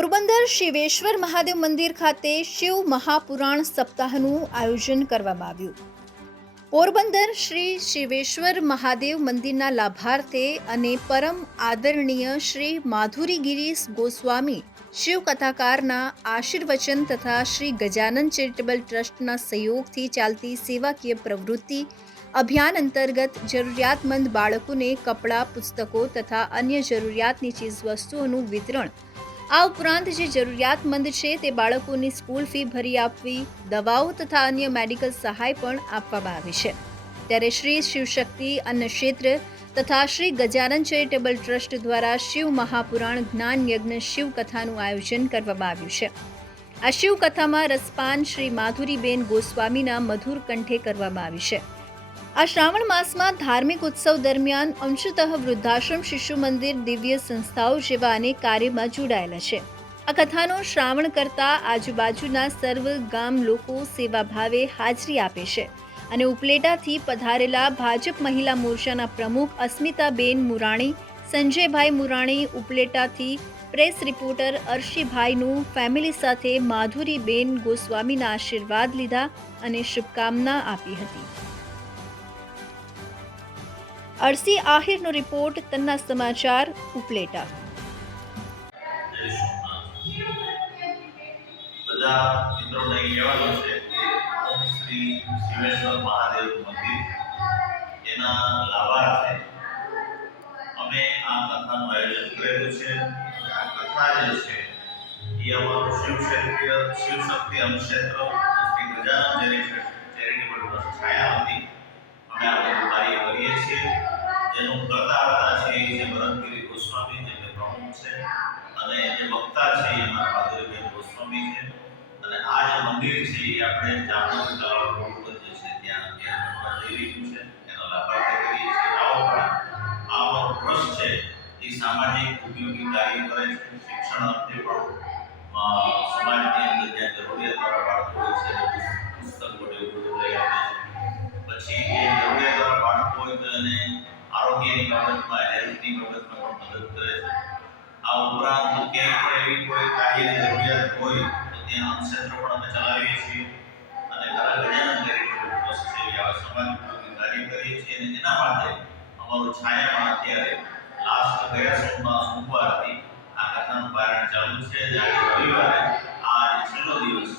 પોરબંદર શિવેશ્વર મહાદેવ મંદિર ખાતે શિવ મહાપુરાણ સપ્તાહનું આયોજન કરવામાં આવ્યું. પોરબંદર શ્રી શિવેશ્વર મહાદેવ મંદિરના લાભાર્થે અને પરમ આદરણીય શ્રી માધુરી ગિરીશ ગોસ્વામી શિવ કથાકારના આશીર્વચન તથા શ્રી ગજાનન ચેરિટેબલ ટ્રસ્ટના સહયોગથી ચાલતી સેવાકીય પ્રવૃત્તિ અભિયાન અંતર્ગત જરૂરિયાતમંદ બાળકોને કપડાં, પુસ્તકો તથા અન્ય જરૂરિયાતની ચીજવસ્તુઓનું વિતરણ, આ ઉપરાંત જે જરૂરિયાતમંદ છે તે બાળકોની સ્કૂલ ફી ભરી આપવી, દવાઓ તથા અન્ય મેડિકલ સહાય પણ આપવામાં આવી છે. ત્યારે શ્રી શિવશક્તિ અન્ન ક્ષેત્ર તથા શ્રી ગજાનન ચેરિટેબલ ટ્રસ્ટ દ્વારા શિવ મહાપુરાણ જ્ઞાન યજ્ઞ શિવ કથાનું આયોજન કરવામાં આવ્યું છે. આ શિવ કથામાં રસપાન શ્રી માધુરીબેન ગોસ્વામીના મધુર કંઠે કરવામાં આવી છે. આ શ્રાવણ માસમાં ધાર્મિક ઉત્સવ દરમિયાન અંશતઃ વૃદ્ધાશ્રમ, શિશુ મંદિર, દિવ્ય સંસ્થાઓ જેવા અનેક કાર્યમાં જોડાયેલા છે. આ કથાનો શ્રાવણ કરતા આજુબાજુના સર્વ ગામ લોકો સેવાભાવે હાજરી આપે છે અને ઉપલેટાથી પધારેલા ભાજપ મહિલા મોરચાના પ્રમુખ અસ્મિતાબેન મુરાણી, સંજયભાઈ મુરાણી, ઉપલેટાથી પ્રેસ રિપોર્ટર અર્શીભાઈનું ફેમિલી સાથે માધુરીબેન ગોસ્વામીના આશીર્વાદ લીધા અને શુભકામના આપી હતી. અરસી આહિરનો રિપોર્ટ, તન્ના સમાચાર, ઉપલેટા. બધા મિત્રોને કહેવાનું છે કે શ્રી શિવેશ્વર મહાદેવ મંદિર એના લાભાર્થે અમે આ કથાનું આયોજન કરેલું છે. આ કથા જે છે એ અમારું શિવશક્તિ અન્ન ક્ષેત્ર શ્રી ગજાનન ચેરિટેબલ ટ્રસ્ટ છાયાવતી અમે આ બધું કાર્ય કરીએ છીએ. જેનું કરતા હતા છે એ છે ભરતગીરી ગોસ્વામી, જે પ્રમુખ છે, અને જે વક્તા છે એ અમારા માધુરીબેન ગોસ્વામી છે. અને આ જે મંદિર છે એ આપણે જામનગર તળાવ રોડ પર જે છે ત્યાં જઈ રહ્યું છે, એનો લાભાર્થી કરીએ છીએ. આ ઉપરાંત આ અમારો ટ્રસ્ટ છે એ સામાજિક ઉપયોગી કાર્ય કરે છે. શિક્ષણ અર્થે પણ સમાજની અંદર જ્યાં જરૂરિયાતવાળા બાળકો હોય છે પુસ્તક વગેરે બધું લઈ આપે છે. પછી એ જરૂરિયાતવાળા બાળકો હોય તો એને આરોગ્યની બાબતમાં, હેલ્થની બાબતમાં પણ મદદ કરે છે. આ ઉપરાંત ક્યાંય પણ એવી કોઈ કાર્યની જરૂરિયાત હોય તો ત્યાં ક્ષેત્ર પણ અમે ચલાવીએ છીએ. અને ઘણા ગજાનન ચેરિટેબલ ટ્રસ્ટ છે એ આવા સમાજ ઉપયોગી કાર્ય કરીએ છીએ. અને એના માટે અમારું છાયામાં અત્યારે ગયા સોમવારથી આ કથાનું પારાયણ ચાલુ છે. આજે રવિવારે આ છેલ્લો દિવસ